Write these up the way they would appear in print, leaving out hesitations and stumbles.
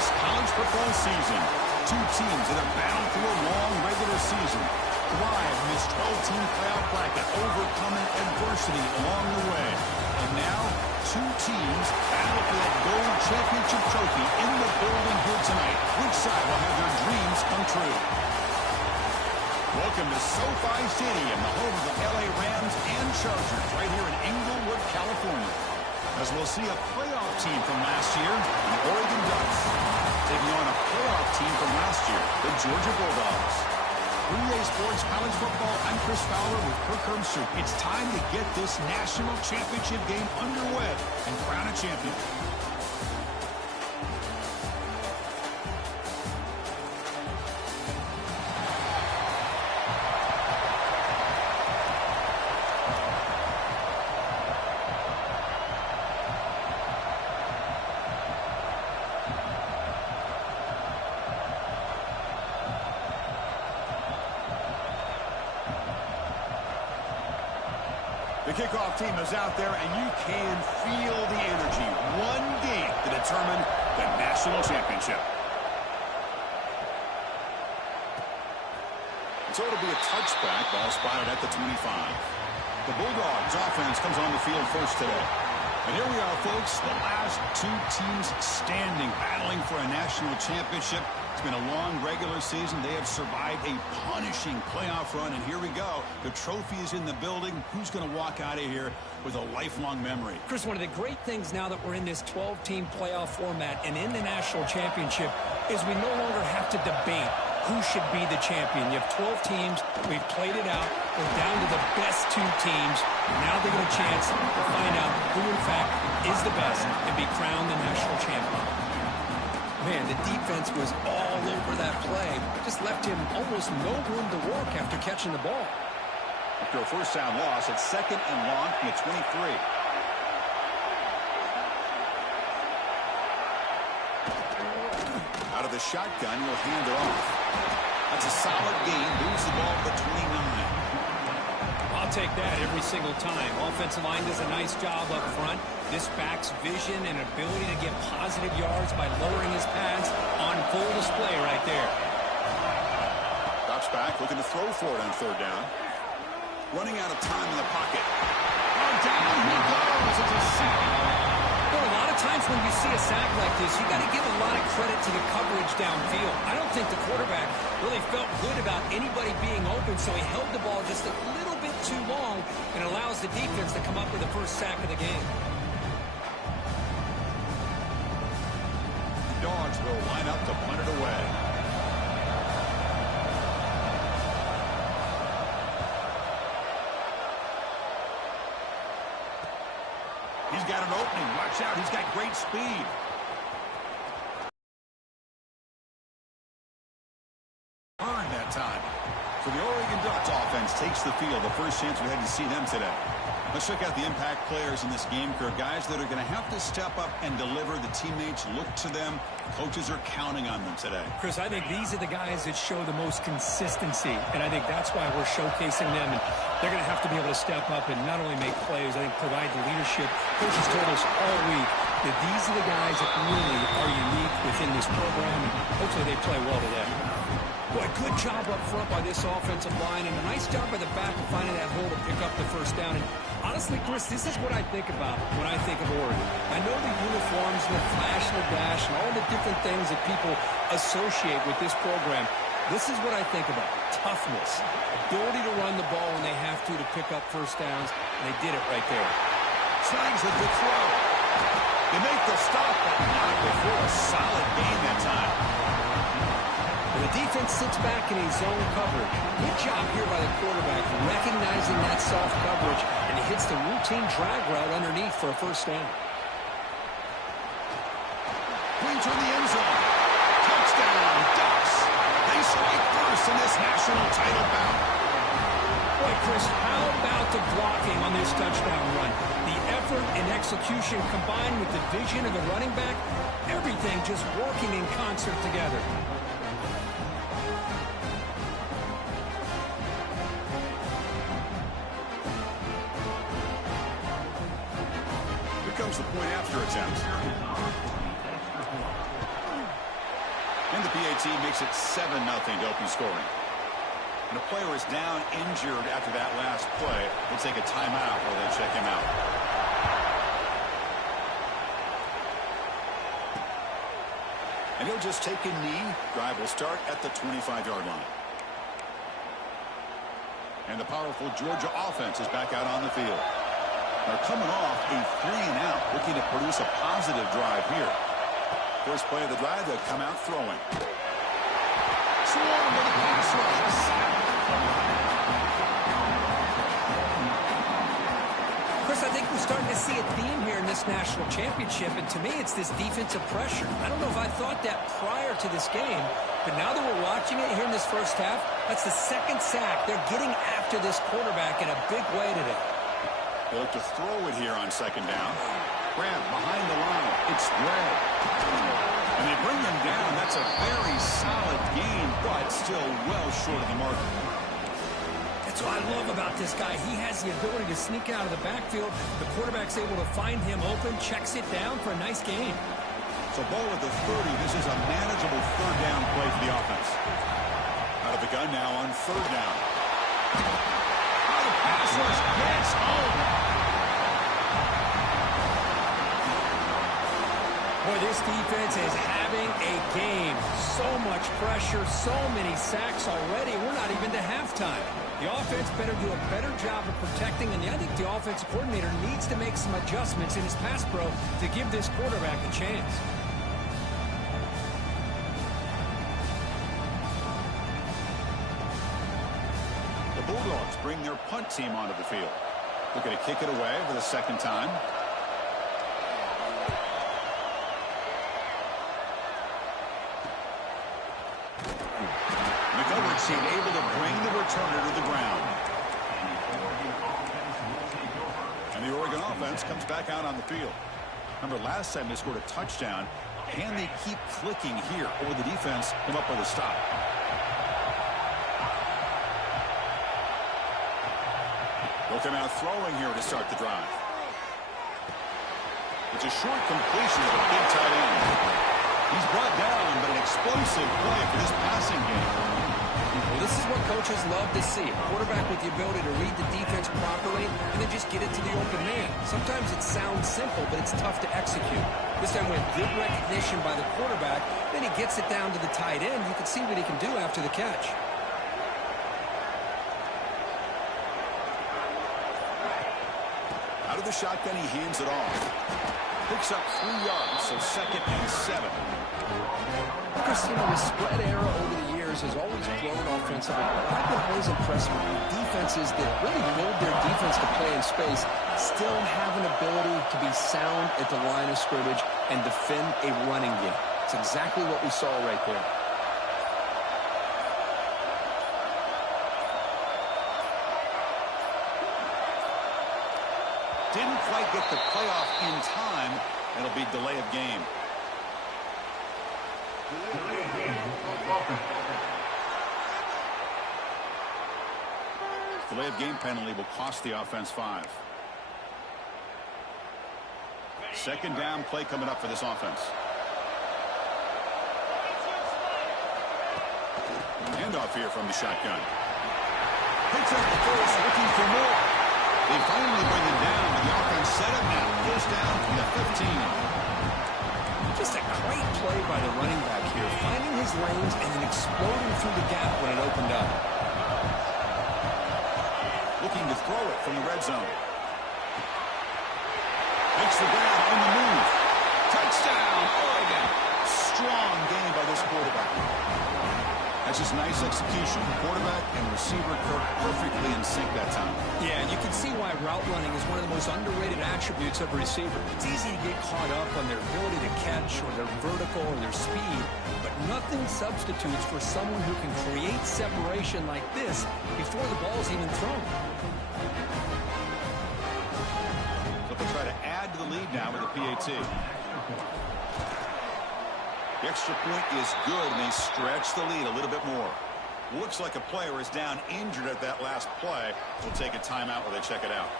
this college football season. Two teams that have battled through a long regular season, thrive in this 12-team playoff bracket, overcoming adversity along the way. And now, two teams battle for that gold championship trophy in the building here tonight. Which side will have their dreams come true? Welcome to SoFi Stadium, the home of the LA Rams and Chargers, right here in Inglewood, California. As we'll see a playoff team from last year, the Oregon Ducks, taking on a playoff team from last year, the Georgia Bulldogs. 3A Sports College Football, I'm Chris Fowler with Kirk Herbstreit. It's time to get this national championship game underway and crown a champion. The kickoff team is out there, and you can feel the energy. One game to determine the national championship. So it'll be a touchback, ball spotted at the 25. The Bulldogs offense comes on the field first today. And here we are, folks, the last two teams standing, battling for a national championship. It's been a long regular season. They have survived a punishing playoff run, and here we go. The trophy is in the building. Who's going to walk out of here with a lifelong memory? Chris, one of the great things now that we're in this 12-team playoff format and in the national championship is we no longer have to debate who should be the champion. You have 12 teams. We've played it out. We're down to the best two teams. Now they get a chance to find out who, in fact, is the best and be crowned the national champion. Man, the defense was all over that play. Just left him almost no room to work after catching the ball. After a first down loss, it's second and long from the 23. Out of the shotgun, he'll hand it off. That's a solid gain. Moves the ball to the 29. I'll take that every single time. Offensive line does a nice job up front. This back's vision and ability to get positive yards by lowering his pads on full display right there. Drops back, looking to throw for it on third down. Running out of time in the pocket. Oh, down he goes. It's a sack. Well, a lot of times when you see a sack like this, you got to give a lot of credit to the coverage downfield. I don't think the quarterback really felt good about anybody being open, so he held the ball just a little bit too long and allows the defense to come up with the first sack of the game. The Dogs will line up to punt it away. He's got an opening. Watch out. He's got great speed. Earned that time. So the Oregon Ducks offense takes the field. The first chance we had to see them today. Let's check out the impact players in this game, Kirk. Guys that are going to have to step up and deliver. The teammates look to them. Coaches are counting on them today. Chris, I think these are the guys that show the most consistency, and I think that's why we're showcasing them. And they're going to have to be able to step up and not only make plays, I think provide the leadership. Coaches told us all week that these are the guys that really are unique within this program, and hopefully they play well today. Boy, good job up front by this offensive line, and a nice job by the back of finding that hole to pick up the first down. And honestly, Chris, this is what I think about when I think of Oregon. I know the uniforms and the flash and the dash and all the different things that people associate with this program. This is what I think about. Toughness, ability to run the ball when they have to pick up first downs, and they did it right there. Snags it to throw. They make the stop, but not before a solid gain that time. And the defense sits back in a zone coverage. Good job here by the quarterback, recognizing that soft coverage, and he hits the routine drag route underneath for a first down. Clean to the end zone. Touchdown, Ducks. They strike first in this national title bout. Boy, Chris, how about the blocking on this touchdown run? The effort and execution combined with the vision of the running back, everything just working in concert together. Here comes the point after attempt. PAT makes it 7-0 to open scoring. And a player is down injured after that last play. We'll take a timeout while they check him out. And he'll just take a knee. Drive will start at the 25-yard line. And the powerful Georgia offense is back out on the field. They're coming off a 3-and-out, looking to produce a positive drive here. First play of the drive, they'll come out throwing. Swarm with a pass rush. Chris, I think we're starting to see a theme here in this national championship, and to me, it's this defensive pressure. I don't know if I thought that prior to this game, but now that we're watching it here in this first half, that's the second sack. They're getting after this quarterback in a big way today. They look to throw it here on second down. Grant behind the line. It's Gray. And they bring him down. That's a very solid gain, but still well short of the mark. That's what I love about this guy. He has the ability to sneak out of the backfield. The quarterback's able to find him open, checks it down for a nice gain. So ball at the 30. This is a manageable third down play for the offense. Out of the gun now on third down. Oh, the pass rush gets home. Boy, this defense is having a game. So much pressure, so many sacks already. We're not even to halftime. The offense better do a better job of protecting, and I think the offensive coordinator needs to make some adjustments in his pass pro to give this quarterback a chance. The Bulldogs bring their punt team onto the field. Looking to kick it away for the second time. Able to bring the returner to the ground. And the Oregon offense comes back out on the field. Remember, last time they scored a touchdown. Can they keep clicking here, or the defense come up with a stop? They'll come out throwing here to start the drive. It's a short completion of a big tight end. He's brought down, but an explosive play for this passing game. Well, this is what coaches love to see. A quarterback with the ability to read the defense properly and then just get it to the open man. Sometimes it sounds simple, but it's tough to execute. This time with good recognition by the quarterback, then he gets it down to the tight end. You can see what he can do after the catch. Out of the shotgun, he hands it off. Picks up 3 yards, so 2nd and 7. Christina, the spread era over the years has always grown offensively. I've been always impressed with defenses that really build their defense to play in space, still have an ability to be sound at the line of scrimmage and defend a running game. It's exactly what we saw right there. Didn't quite get the playoff in time. It'll be delay of game. Delay of game penalty will cost the offense 5. Second down play coming up for this offense. Handoff here from the shotgun. Picks up the first, looking for more. They finally bring him down, but the offense set up now. First down from the 15. Just a great play by the running back here, finding his lanes and then exploding through the gap when it opened up. Looking to throw it from the red zone. Makes the grab on the move. Touchdown, Oregon. Strong game by this quarterback. That's just nice execution. Quarterback and receiver perfectly in sync that time. Yeah, and you can see why route running is one of the most underrated attributes of a receiver. It's easy to get caught up on their ability to catch or their vertical or their speed, but nothing substitutes for someone who can create separation like this before the ball's even thrown. So they'll try to add to the lead now with a PAT. The extra point is good, and they stretch the lead a little bit more. Looks like a player is down injured at that last play. We'll take a timeout while they check it out.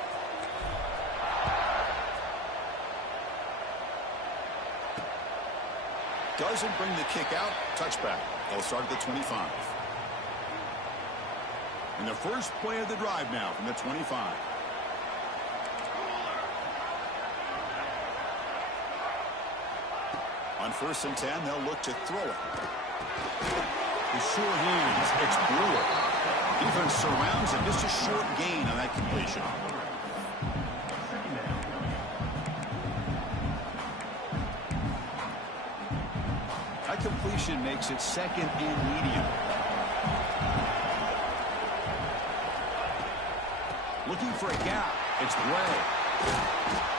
Doesn't bring the kick out. Touchback. They'll start at the 25. And the first play of the drive now from the 25. On 1st and 10, they'll look to throw it. The sure hands. It's Brewer. Defense surrounds him. Just a short gain on that completion. That completion makes it 2nd and medium. Looking for a gap. It's Bray.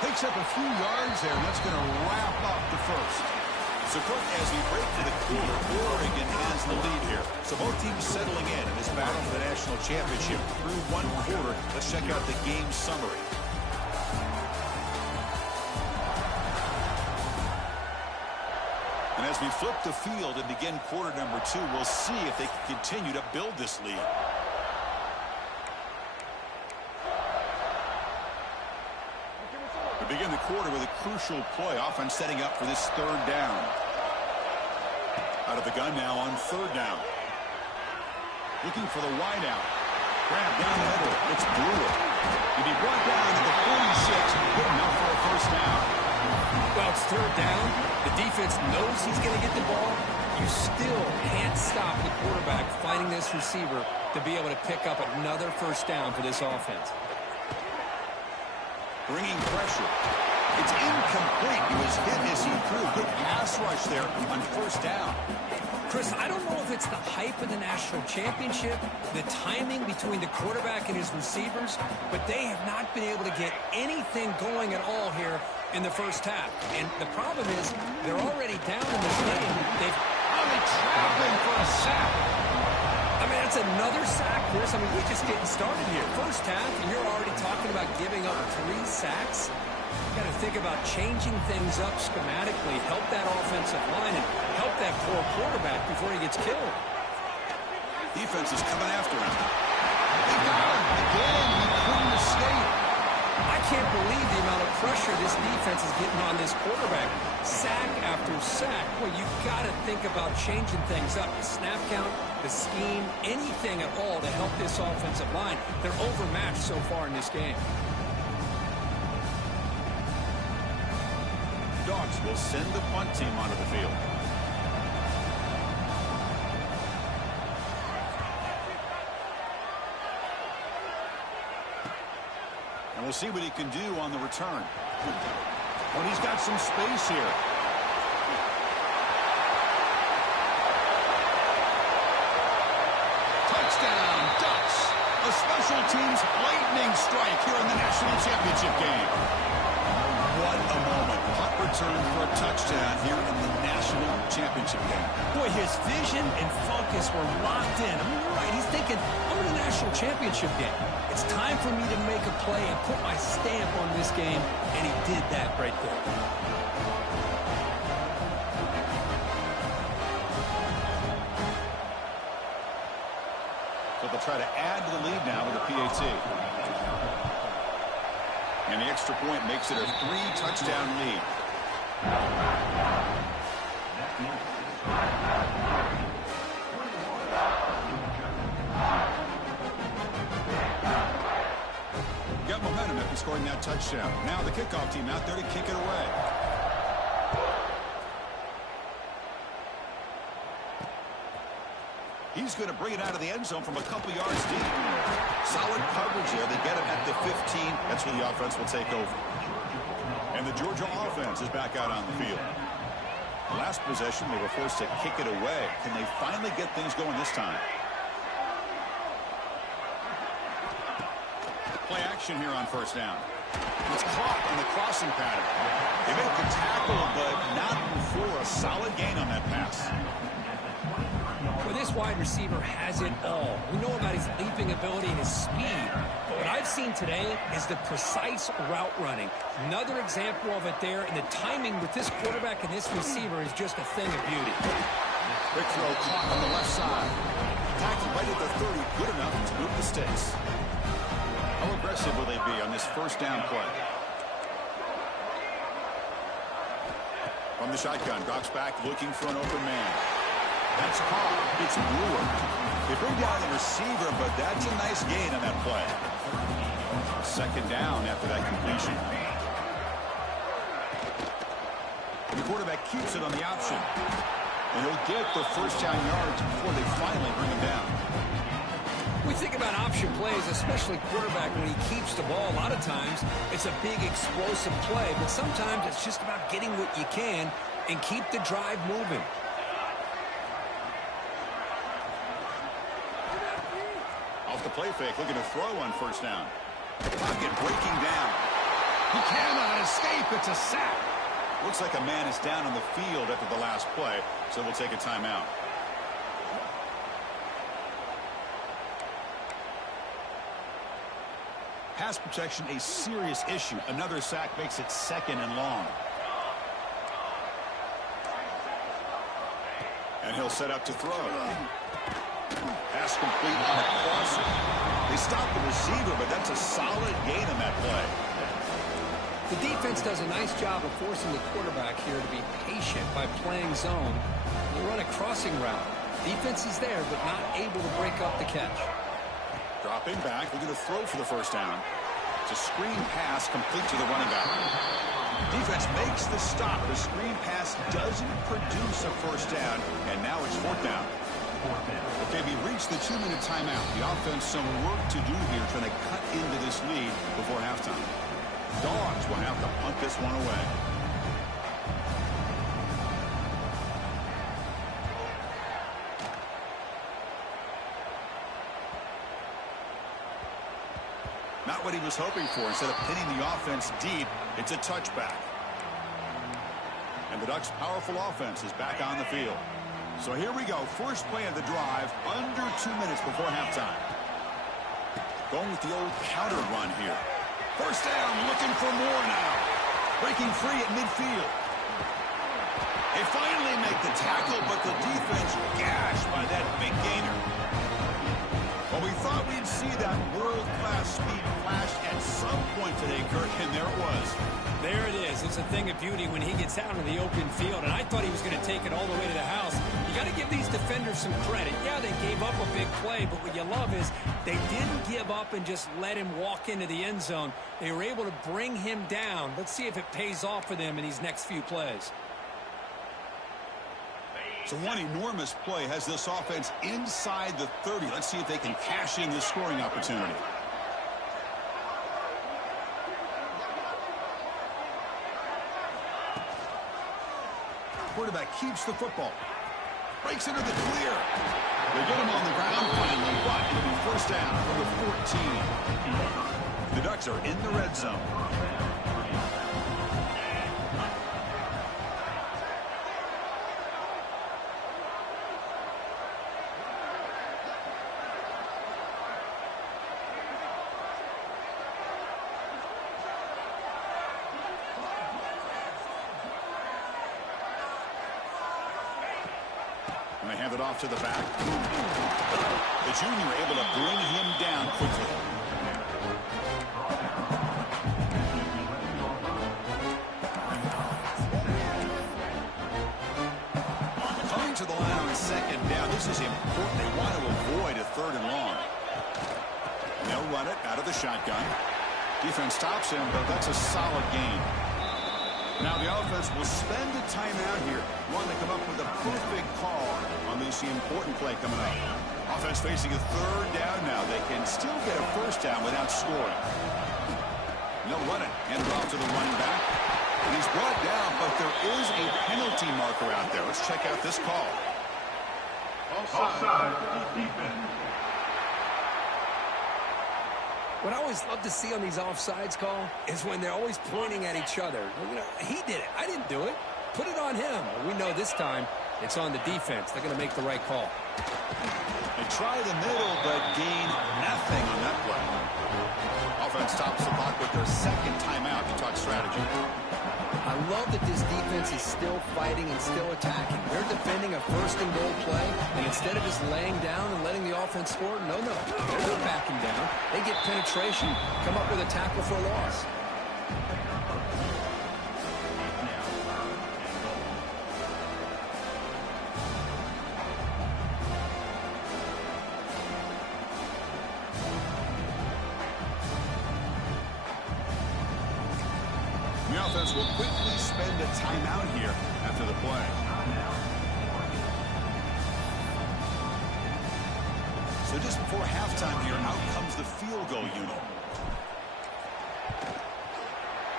Picks up a few yards there, and that's going to wrap up the first. So, Cook, as we break for the quarter, Oregon has the lead here. So both teams settling in this battle for the national championship through one quarter. Let's check out the game summary. And as we flip the field and begin quarter number 2, we'll see if they can continue to build this lead. We begin the quarter with a crucial play. Offense setting up for this 3rd down. Out of the gun now on 3rd down. Looking for the wide out. Grab down the middle. It's Brewer. He'll be brought down to the 46. Good enough for a 1st down. Well, it's 3rd down. The defense knows he's going to get the ball. You still can't stop the quarterback finding this receiver to be able to pick up another 1st down for this offense. Bringing pressure. It's incomplete. He was hit as he threw. Good pass rush there on 1st down. Chris, I don't know if it's the hype of the national championship, the timing between the quarterback and his receivers, but they have not been able to get anything going at all here in the 1st half. And the problem is they're already down in this game. They've trapping for a sack. I mean, that's another sack, Chris. I mean, we're just getting started here. 1st half, and you're already talking about giving up 3 sacks. Got to think about changing things up schematically, help that offensive line, and help that poor quarterback before he gets killed. Defense is coming after him. They got him again. He couldn't escape. I can't believe the amount of pressure this defense is getting on this quarterback. Sack after sack. Well, you got to think about changing things up. The snap count, the scheme, anything at all to help this offensive line. They're overmatched so far in this game. Dogs will send the punt team onto the field. And we'll see what he can do on the return. But he's got some space here. Touchdown, Ducks. A special teams lightning strike here in the national championship game. What a moment. Punt return for a touchdown here in the national championship game. Boy, his vision and focus were locked in. I mean, you're right. He's thinking, I'm in the national championship game. It's time for me to make a play and put my stamp on this game, and he did that right there. So they'll try to add to the lead now with the PAT. And the extra point makes it a 3-touchdown lead. Got momentum after scoring that touchdown. Now the kickoff team out there to kick it away. He's going to bring it out of the end zone from a couple yards deep. Solid coverage here. They get him at the 15. That's where the offense will take over. And the Georgia offense is back out on the field. Last possession, they were forced to kick it away. Can they finally get things going this time? Play action here on 1st down. It's caught on the crossing pattern. They make the tackle, but not before a solid gain on that pass. Well, this wide receiver has it all. We know about his leaping ability and his speed. But what I've seen today is the precise route running. Another example of it there, and the timing with this quarterback and this receiver is just a thing of beauty. Quick throw caught on the left side. Tackled right at the 30. Good enough to move the sticks. How aggressive will they be on this 1st down play? From the shotgun, drops back looking for an open man. That's caught. It's Brewer. They bring down the receiver, but that's a nice gain on that play. Second down after that completion. The quarterback keeps it on the option. And he'll get the first down yards before they finally bring him down. We think about option plays, especially quarterback, when he keeps the ball. A lot of times, it's a big explosive play, but sometimes it's just about getting what you can and keep the drive moving. Off the play fake, looking to throw on first down. Pocket breaking down. He cannot escape. It's a sack. Looks like a man is down on the field after the last play, so we'll take a timeout. Pass protection, a serious issue. Another sack makes it 2nd and long. And he'll set up to throw. Pass complete on a crosser. They stop the receiver, but that's a solid gain on that play. The defense does a nice job of forcing the quarterback here to be patient by playing zone. They run a crossing route. Defense is there, but not able to break up the catch. Dropping back, looking to throw for the first down. It's a screen pass complete to the running back. Defense makes the stop. The screen pass doesn't produce a first down, and now it's 4th down. Okay, we reached the 2-minute timeout. The offense some work to do here, trying to cut into this lead before halftime. Dogs will have to punt this one away. Not what he was hoping for. Instead of pinning the offense deep, it's a touchback. And the Ducks' powerful offense is back on the field. So here we go. First play of the drive, under 2 minutes before halftime. Going with the old counter run here. First down, looking for more now. Breaking free at midfield. They finally make the tackle, but the defense gashed by that big gainer. Well, we thought we'd see that world-class speed flash at some point today, Kirk, and there it was. There it is. It's a thing of beauty when he gets out in the open field, and I thought he was going to take it all the way to the house. You got to give these defenders some credit. Yeah, they gave up a big play, but what you love is they didn't give up and just let him walk into the end zone. They were able to bring him down. Let's see if it pays off for them in these next few plays. So one enormous play has this offense inside the 30. Let's see if they can cash in this scoring opportunity. Quarterback keeps the football. Breaks into the clear. They get him on the ground finally, but it'll be first down from the 14. The Ducks are in the red zone. And they hand it off to the back. The junior able to bring him down quickly. Coming to the line on 2nd down. This is important. They want to avoid a 3rd and long. And they'll run it out of the shotgun. Defense stops him, but that's a solid gain. Now the offense will spend a timeout here. Want to come up with a perfect call on this important play coming up. Offense facing a 3rd down now. They can still get a first down without scoring. They'll run it. Hand it off to the running back. And he's brought down, but there is a penalty marker out there. Let's check out this call. Offside defense. What I always love to see on these offsides call is when they're always pointing at each other. You know, he did it. I didn't do it. Put it on him. We know this time it's on the defense. They're going to make the right call. They try the middle, but gain nothing on that play. Offense stops the clock with their 2nd timeout to talk strategy. I love that this defense is still fighting and still attacking. They're defending a 1st and goal play, and instead of just laying down and letting the offense score, no. They're backing down. They get penetration, come up with a tackle for a loss. The offense will quickly spend a timeout here after the play. So just before halftime here, out comes the field goal unit.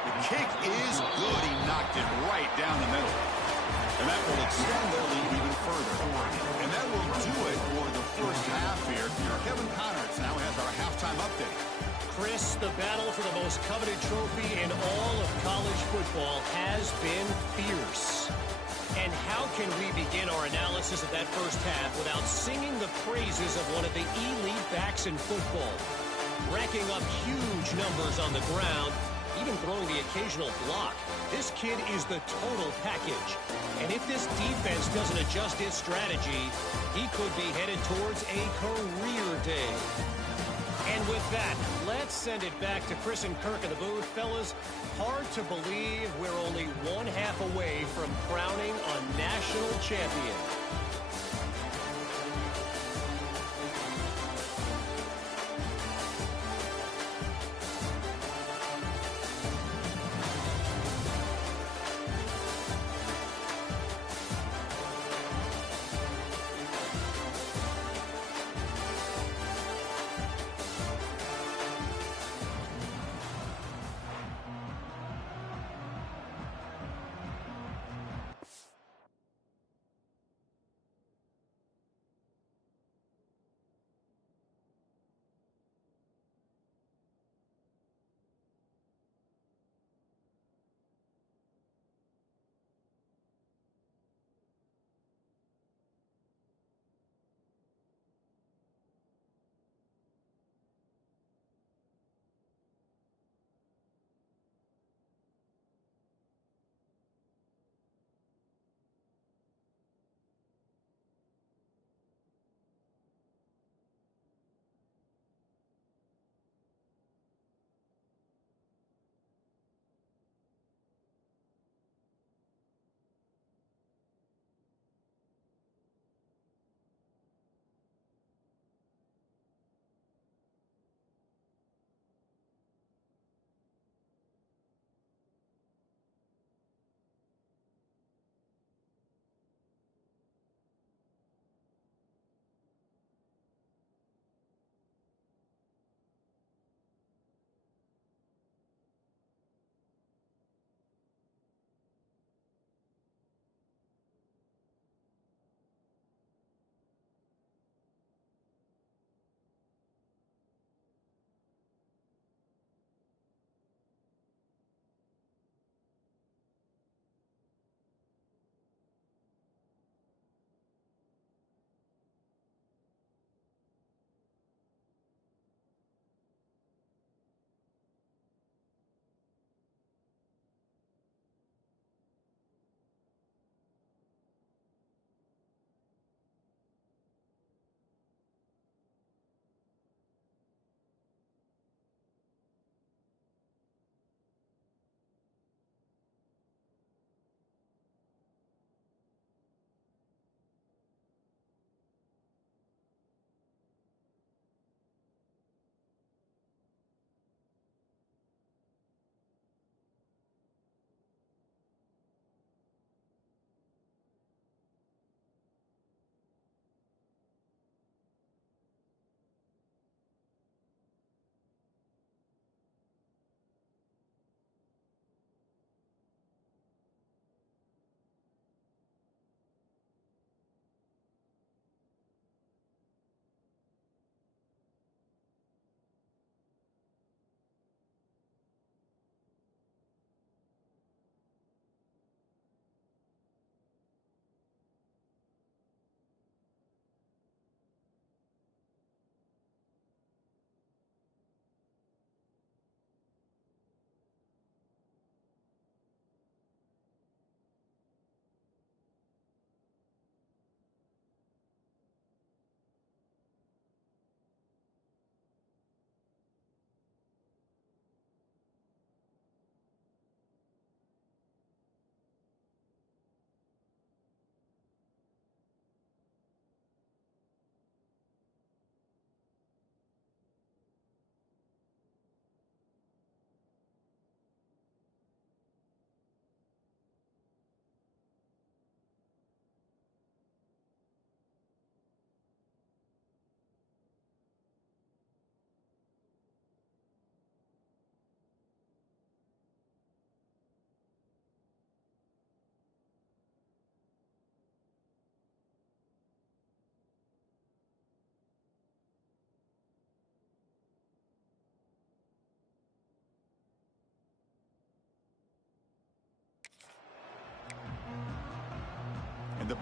The kick is good. He knocked it right down the middle. And that will extend their lead even further. And that will do it for the first half here. Kevin Connors now has our halftime update. Chris, the battle for the most coveted trophy in all of college football has been fierce. And how can we begin our analysis of that first half without singing the praises of one of the elite backs in football? Racking up huge numbers on the ground, even throwing the occasional block. This kid is the total package. And if this defense doesn't adjust its strategy, he could be headed towards a career day. And with that, let's send it back to Chris and Kirk in the booth. Fellas, hard to believe we're only one half away from crowning a national champion.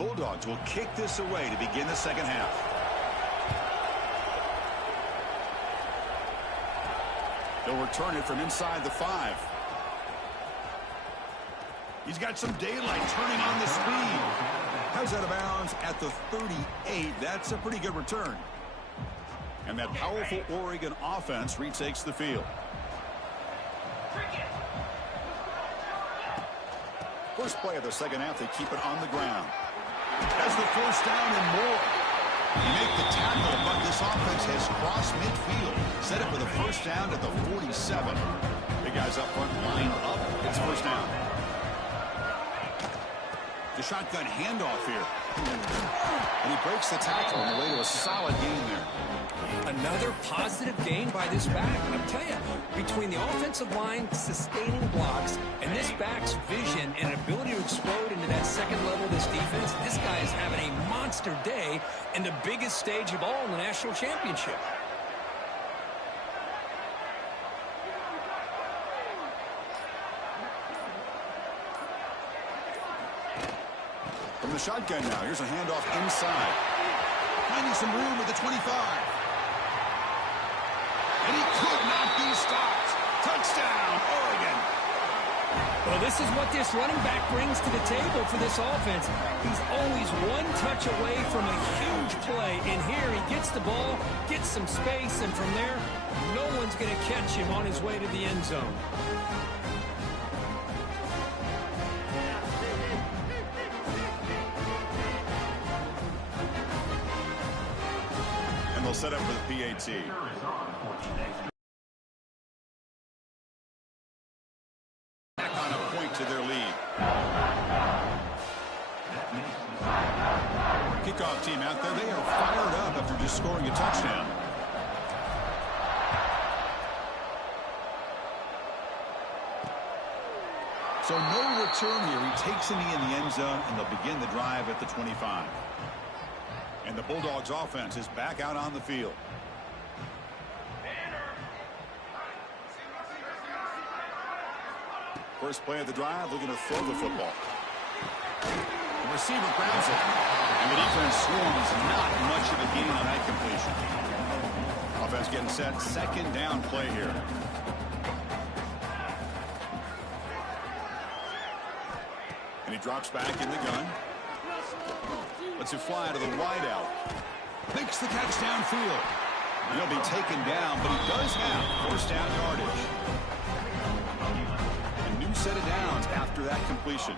Bulldogs will kick this away to begin the second half. They'll return it from inside the 5. He's got some daylight turning on the speed. How's that out of bounds at the 38? That's a pretty good return. And that powerful Oregon offense retakes the field. First play of the second half, they keep it on the ground. Has the first down and more. You make the tackle, but this offense has crossed midfield. Set it for the first down at the 47. The guys up front line up. It's first down. The shotgun handoff here. And he breaks the tackle on the way to a solid gain there. Another positive gain by this back. I'll tell you, between the offensive line sustaining blocks and this back's vision and ability to explode into that second level of this defense, this guy is having a monster day in the biggest stage of all in the national championship. From the shotgun now, here's a handoff inside. Finding some room with the 25. And he could not be stopped. Touchdown, Oregon. Well, this is what this running back brings to the table for this offense. He's always one touch away from a huge play. And here he gets the ball, gets some space, and from there, no one's going to catch him on his way to the end zone. And they'll set up for the PAT. Back on a point to their lead. Kickoff team out there. They are fired up after just scoring a touchdown. So no return here. He takes a knee in the end zone, and they'll begin the drive at the 25. And the Bulldogs offense is back out on the field. First play of the drive, looking to throw the football. The receiver grabs it. And the defense swarms. Not much of a gain on that completion. Offense getting set. Second down play here. And he drops back in the gun. Lets it fly to the wideout. Makes the catch downfield. He'll be taken down, but he does have first down yardage. A new set of downs after that completion.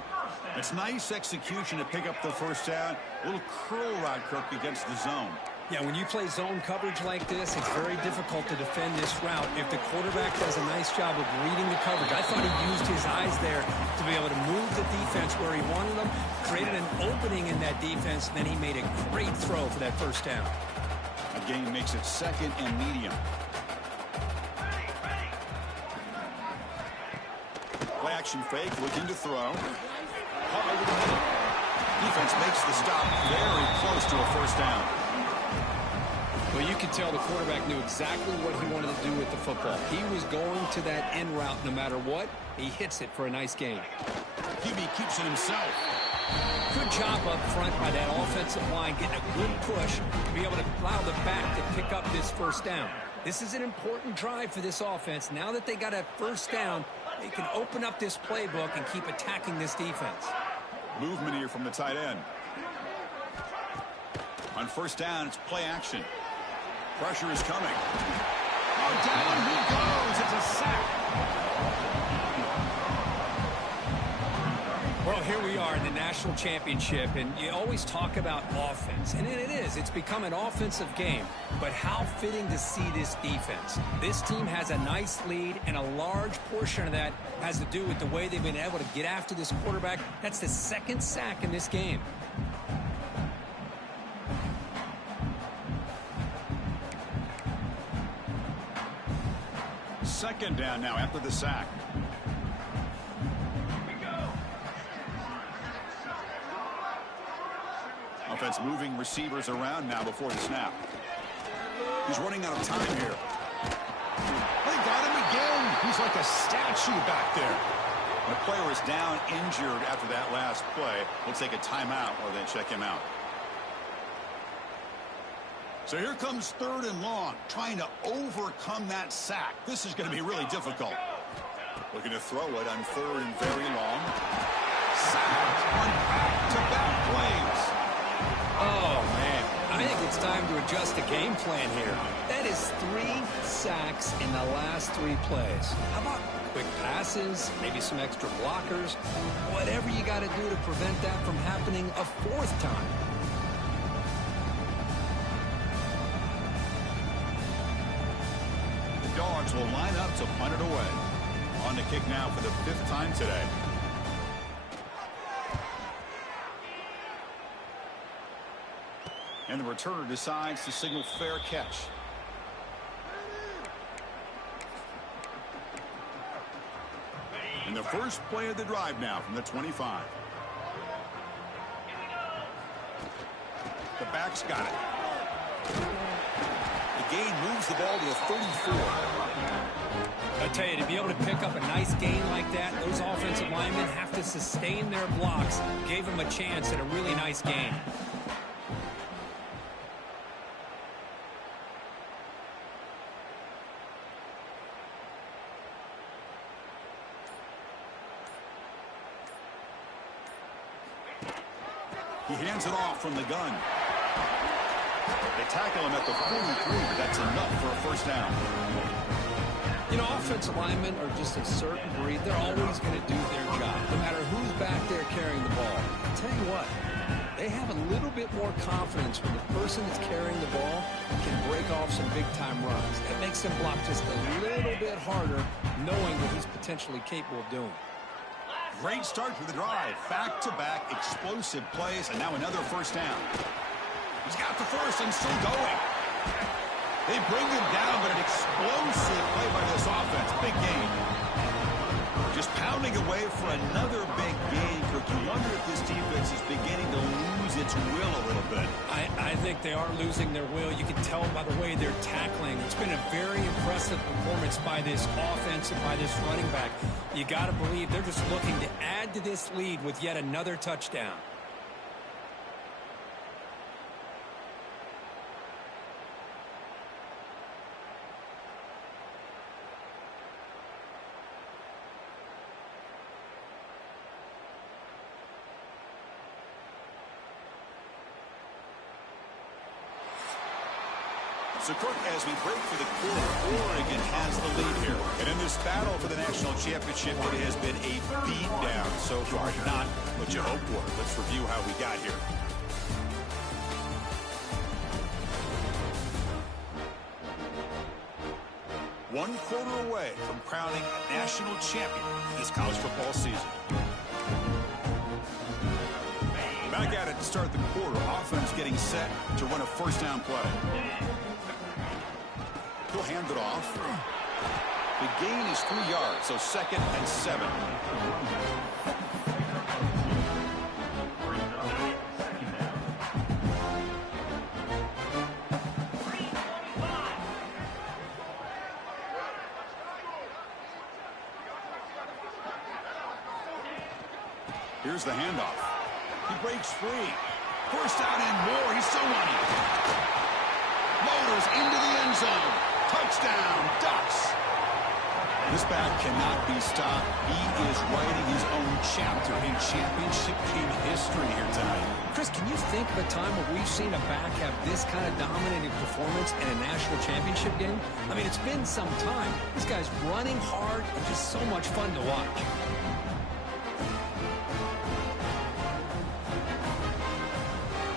It's nice execution to pick up the first down. A little curl route, Kirk, against the zone. Yeah, when you play zone coverage like this, it's very difficult to defend this route if the quarterback does a nice job of reading the coverage. I thought he used his eyes there to be able to move the defense where he wanted them, created an opening in that defense, and then he made a great throw for that first down. A gain makes it second and medium. Play action fake, looking to throw. Caught over the middle. Defense makes the stop very close to a first down. Well, you could tell the quarterback knew exactly what he wanted to do with the football. He was going to that end route no matter what. He hits it for a nice gain. QB keeps it himself. Good job up front by that offensive line, getting a good push to be able to allow the back to pick up this first down. This is an important drive for this offense. Now that they got a first down, they can open up this playbook and keep attacking this defense. Movement here from the tight end. On first down, it's play action. Pressure is coming. Oh, down he goes. It's a sack. Well, here we are in the national championship, and you always talk about offense. And it is. It's become an offensive game. But how fitting to see this defense. This team has a nice lead, and a large portion of that has to do with the way they've been able to get after this quarterback. That's the second sack in this game. Second down now after the sack. Offense moving receivers around now before the snap. He's running out of time here. They got him again. He's like a statue back there. When a player is down injured after that last play, we'll take a timeout or then check him out. So here comes 3rd and long, trying to overcome that sack. This is going to be really difficult. Looking to throw it on 3rd and very long. Sacked on back-to-back plays. Oh, man. I think it's time to adjust the game plan here. That is 3 sacks in the last 3 plays. How about quick passes, maybe some extra blockers? Whatever you got to do to prevent that from happening a 4th time. The Dogs will line up to punt it away. On the kick now for the 5th time today. And the returner decides to signal fair catch. And the first play of the drive now from the 25. The back's got it. The gain moves the ball to the 34. I tell you, to be able to pick up a nice gain like that, those offensive linemen have to sustain their blocks. Gave them a chance at a really nice gain. He hands it off from the gun. They tackle him at the 43, but that's enough for a first down. You know, offensive linemen are just a certain breed. They're always going to do their job, no matter who's back there carrying the ball. I'll tell you what, they have a little bit more confidence when the person that's carrying the ball can break off some big-time runs. That makes them block just a little bit harder, knowing what he's potentially capable of doing. Great start to the drive. Back-to-back explosive plays, and now another first down. He's got the first and still going. They bring him down, but an explosive play by this offense. Big gain. Just pounding away for another big gain. Kirk, you wonder if this defense is beginning to lose its will a little bit. I think they are losing their will. You can tell by the way they're tackling. It's been a very impressive performance by this offense and by this running back. You got to believe they're just looking to add to this lead with yet another touchdown. So, Kirk, as we break for the quarter, Oregon has the lead here. And in this battle for the national championship, it has been a beatdown so far. Not what you hoped for. Let's review how we got here. One quarter away from crowning a national champion this college football season. Back at it to start the quarter. Offense getting set to run a first down play. He'll hand it off. The gain is 3 yards, so 2nd and 7. Here's the handoff. He breaks free. First down and more. He's still running. Motors into the end zone. Touchdown, Ducks. This back cannot be stopped. He is writing his own chapter in championship game history here tonight. Chris, can you think of a time where we've seen a back have this kind of dominating performance in a national championship game? I mean, it's been some time. This guy's running hard and just so much fun to watch.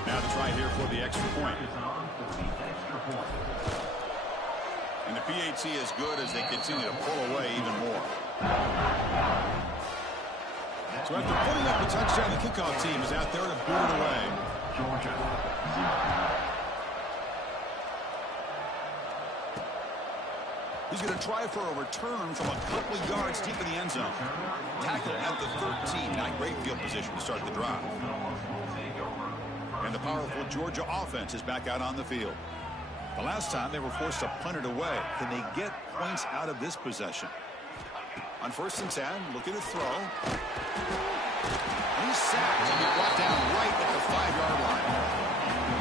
Now to try here for the extra point. And the PAT is good as they continue to pull away even more. So after putting up the touchdown, the kickoff team is out there to boot it away. Georgia. He's going to try for a return from a couple of yards deep in the end zone. Tackle at the 13. Not great field position to start the drive. And the powerful Georgia offense is back out on the field. The last time they were forced to punt it away. Can they get points out of this possession? On 1st and 10, looking to throw. And he's sacked and brought down right at the 5-yard line.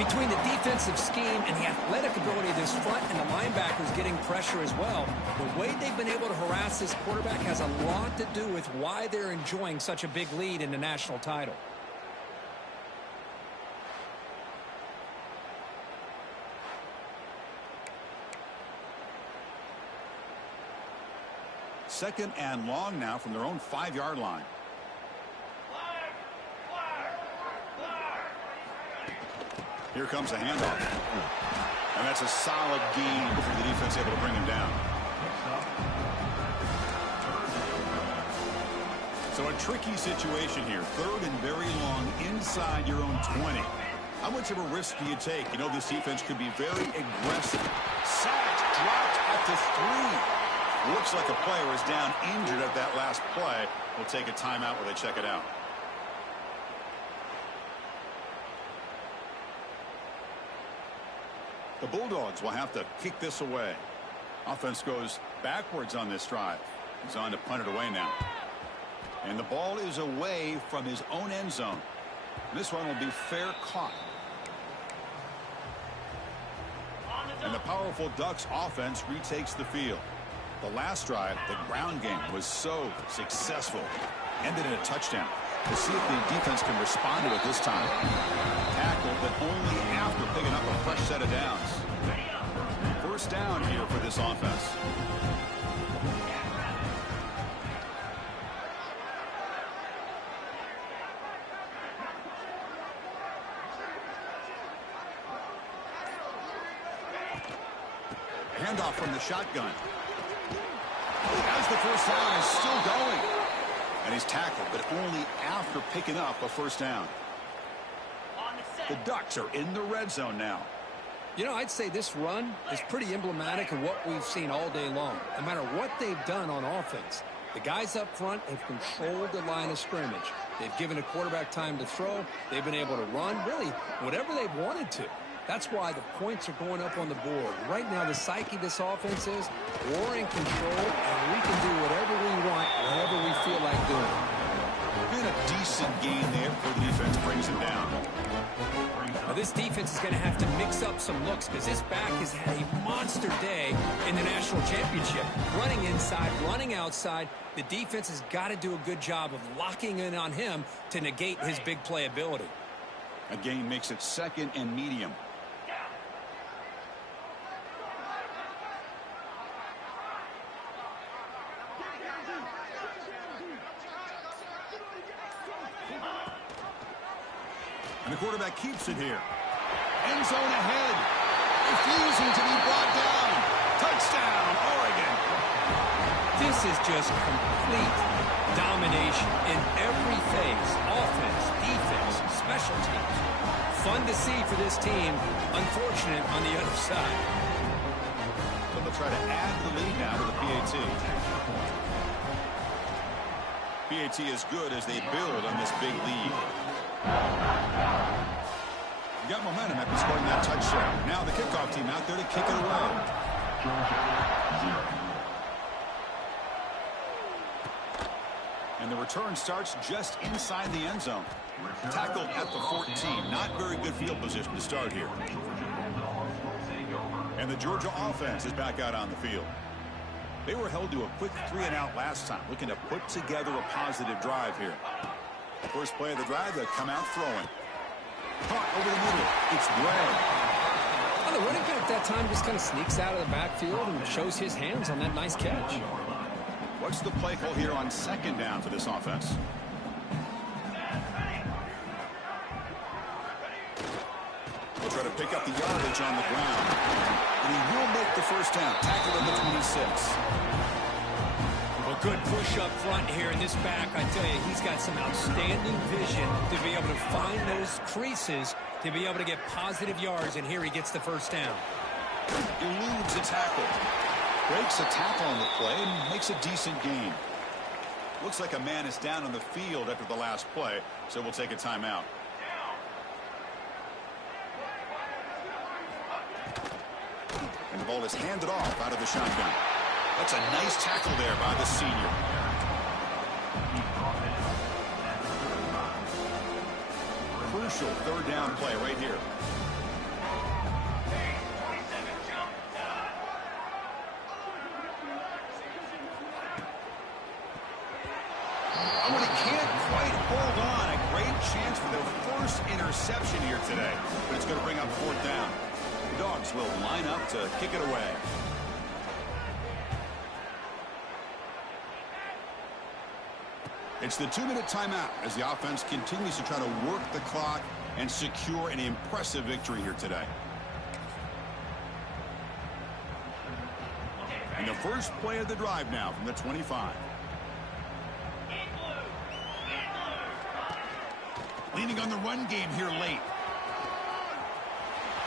Between the defensive scheme and the athletic ability of this front and the linebackers getting pressure as well, the way they've been able to harass this quarterback has a lot to do with why they're enjoying such a big lead in the national title. Second and long now from their own 5-yard line. Here comes a handoff. And that's a solid gain for the defense able to bring him down. So a tricky situation here. 3rd and very long inside your own 20. How much of a risk do you take? You know this defense could be very aggressive. Sacked, dropped at the 3. Looks like a player is down injured at that last play. We'll take a timeout while they check it out. The Bulldogs will have to kick this away. Offense goes backwards on this drive. He's on to punt it away now. And the ball is away from his own end zone. This one will be fair caught. And the powerful Ducks offense retakes the field. The last drive, the ground game, was so successful. Ended in a touchdown. We'll see if the defense can respond to it this time. Tackled, but only after picking up a fresh set of downs. 1st down here for this offense. Handoff from the shotgun. As the 1st down is still going. And he's tackled, but only after picking up a 1st down. The Ducks are in the red zone now. You know, I'd say this run is pretty emblematic of what we've seen all day long. No matter what they've done on offense, the guys up front have controlled the line of scrimmage. They've given the quarterback time to throw. They've been able to run, really, whatever they've wanted to. That's why the points are going up on the board. Right now, the psyche of this offense is we're in control, and we can do whatever we want, whatever we feel like doing. Been a decent game there before the defense brings him down. Now, this defense is going to have to mix up some looks because this back has had a monster day in the national championship. Running inside, running outside. The defense has got to do a good job of locking in on him to negate his big play ability. A gain makes it 2nd and medium. And the quarterback keeps it here. End zone ahead. Refusing to be brought down. Touchdown, Oregon. This is just complete domination in every phase. Offense, defense, special teams. Fun to see for this team. Unfortunate on the other side. So they'll try to add the lead now to the PAT. PAT is good as they build on this big lead. You got momentum after scoring that touchdown. Now the kickoff team out there to kick it away. And the return starts just inside the end zone. Tackled at the 14. Not very good field position to start here. And the Georgia offense is back out on the field. They were held to a quick 3-and-out last time, looking to put together a positive drive here. First play of the drive, they come out throwing. Caught over the middle. It's Gray. Well, the running back that time just kind of sneaks out of the backfield and shows his hands on that nice catch. What's the play call here on 2nd down for this offense? He'll try to pick up the yardage on the ground. And he will make the 1st down. Tackled at the 26. Well, good push up front here in this back. I tell you, he's got some outstanding vision to be able to find those creases to be able to get positive yards, and here he gets the 1st down. Eludes a tackle. Breaks a tackle on the play and makes a decent gain. Looks like a man is down on the field after the last play, so we'll take a timeout. And the ball is handed off out of the shotgun. That's a nice tackle there by the senior. crucial third down play right here. Oh, and he can't quite hold on. A great chance for their first interception here today. But it's going to bring up fourth down. The Dogs will line up to kick it away. It's the 2-minute timeout as the offense continues to try to work the clock and secure an impressive victory here today. And the first play of the drive now from the 25. Leaning on the run game here late.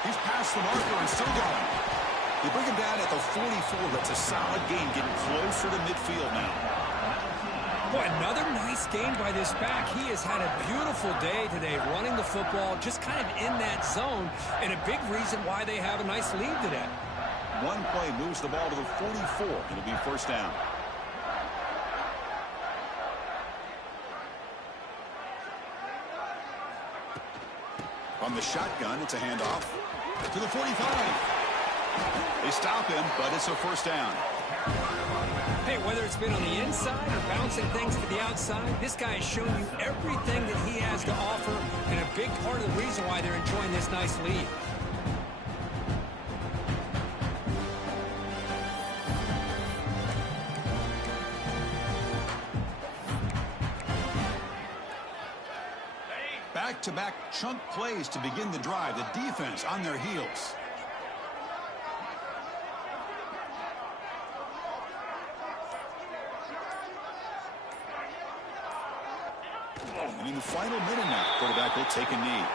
He's past the marker and still going. They bring him down at the 44. That's a solid gain, getting closer to midfield now. Boy, another nice game by this back. He has had a beautiful day today running the football, just kind of in that zone, and a big reason why they have a nice lead today. One play moves the ball to the 44. It'll be first down. From the shotgun, it's a handoff to the 45. They stop him, but it's a first down. Hey, whether it's been on the inside or bouncing things to the outside, this guy has shown you everything that he has to offer, and a big part of the reason why they're enjoying this nice lead. Back-to-back chunk plays to begin the drive. The defense on their heels. And in the final minute now, quarterback will take a knee.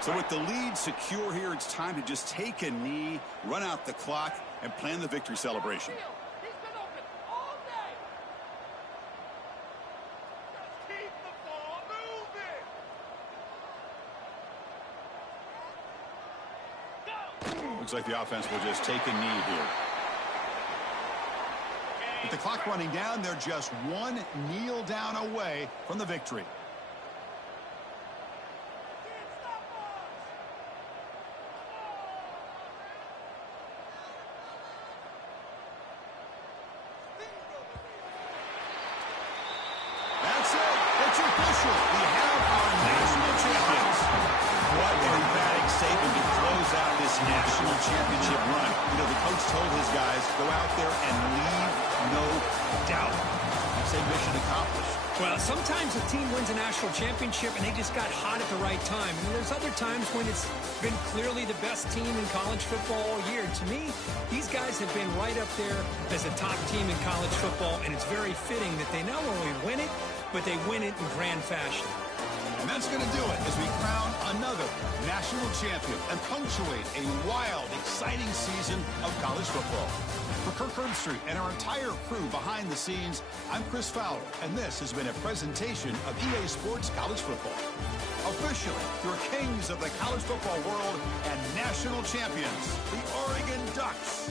So with the lead secure here, it's time to just take a knee, run out the clock, and plan the victory celebration. Looks like the offense will just take a knee here. With the clock running down, they're just one kneel down away from the victory. That's it. It's official. We have our national champions. What an emphatic statement to close out this national championship run. You know, the coach told his guys, go out there and leave no doubt. Say mission accomplished. Well, sometimes a team wins a national championship and they just got hot at the right time. And there's other times when it's been clearly the best team in college football all year. To me, these guys have been right up there as a top team in college football, and it's very fitting that they not only win it, but they win it in grand fashion. And that's going to do it as we crown another national champion and punctuate a wild, exciting season of college football. For Kirk Herbstreit and our entire crew behind the scenes, I'm Chris Fowler, and this has been a presentation of EA Sports College Football. Officially, your kings of the college football world and national champions, the Oregon Ducks.